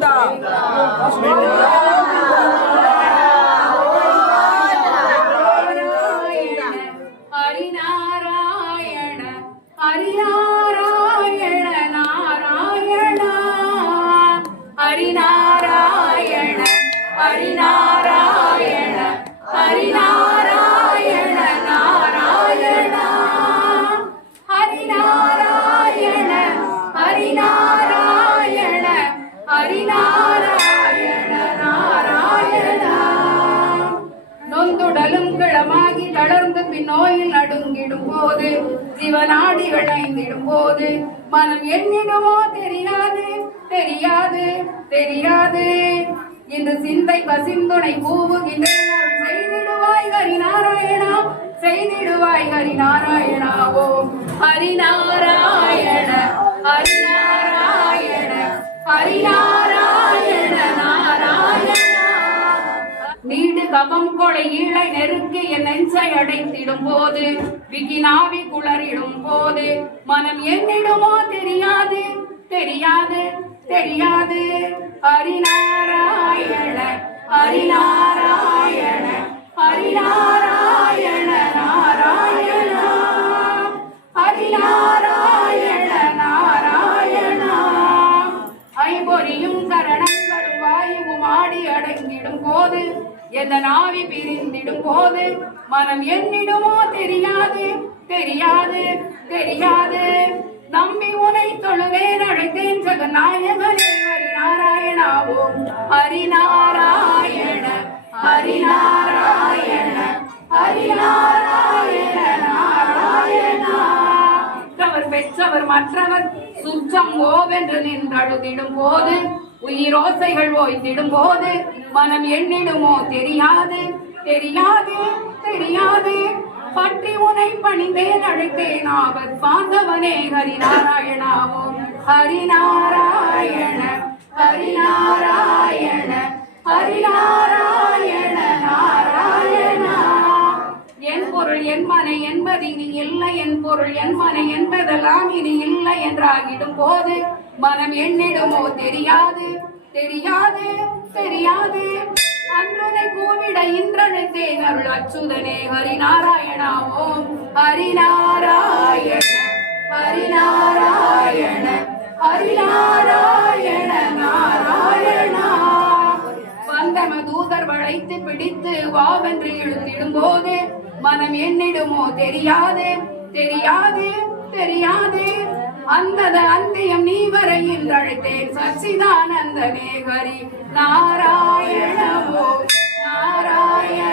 கோவிந்தா ஹரிநாராயண ஹரிநாராயண நாராயண. ஹரிநாராயண ஹரிநாராயண. ஹரிநாராயண நாராயண நொந்துடலும் கிளமாகி தளர்ந்து பின் நோயில் நடுங்கிடும் போது சிவநாடிகள் ஐந்திடும் போது மனம் எண்ணிடுமோ தெரியாது தெரியாது தெரியாது. இந்த சிந்தை பசிந்துனை கூவுகின்றேன் செய்திடுவாய் ஹரி நாராயணா செய்திடுவாய் ஹரி ஹரிநாராயண ஹரிநாராயண ஹரி நீடு கபம் கொலை ஈழை நெருக்கி என் நெஞ்சை அடைத்திடும் போது விகினாவி குளறிடும் போது மனம் என்னிடுமோ தெரியாது தெரியாது தெரியாது. ஹரிநாராயண ஹரிநாராயண ஹரிநாராயண நாராயணா. ஹரிநாராயண நாராயணா. ஐபொரியும் கரணம் ஆடி அடங்கிடும் போது எந்த நாவி பிரிந்திடும் போது மனம் என்னிடுமோ தெரியாது தெரியாது தெரியாது. நம்பி உனை தொழுவேன் அழைத்தேன் ஜெகநாயகனே ஹரி ஹரிநாராயண ஹரி பெற்றவர் மற்றவர் சுற்றம் ஓவென்று நின்றழுதிடும் போது உயிரோசைகள் ஓய்ந்திடும் போது மனம் எண்ணிடுமோ தெரியாது. தெரியாது தெரியாது. பற்றி உனை பணிந்தேன் அழைத்தேன் ஆவர் பாந்தவனே ஹரிநாராயணாவோ ஹரிநாராயண ஹரிநாராயண. என்பது இனி இல்லை என் பொருள் என் மனை என்பதெல்லாம் இனி இல்லை என்றாகிடும் போது மனம் எண்ணிடுமோ தெரியாது. தெரியாது தெரியாது. அன்றனை கூவிட இன்றனை தேனருள் அச்சுதனே ஹரிநாராயணா ஓம் ஹரிநாராயண ஹரிநாராயண ஹரிநாராயண நாராயணா. வந்தம தூதர் வளைத்து பிடித்து வாவென்று இழுத்திடும் போது மனம் என்னிடமோ தெரியாது தெரியாது தெரியாது. அந்தத அந்தியம் நீ வரையில் அழைத்தேன் சச்சிதானந்தனே ஹரி நாராயணமோ நாராயண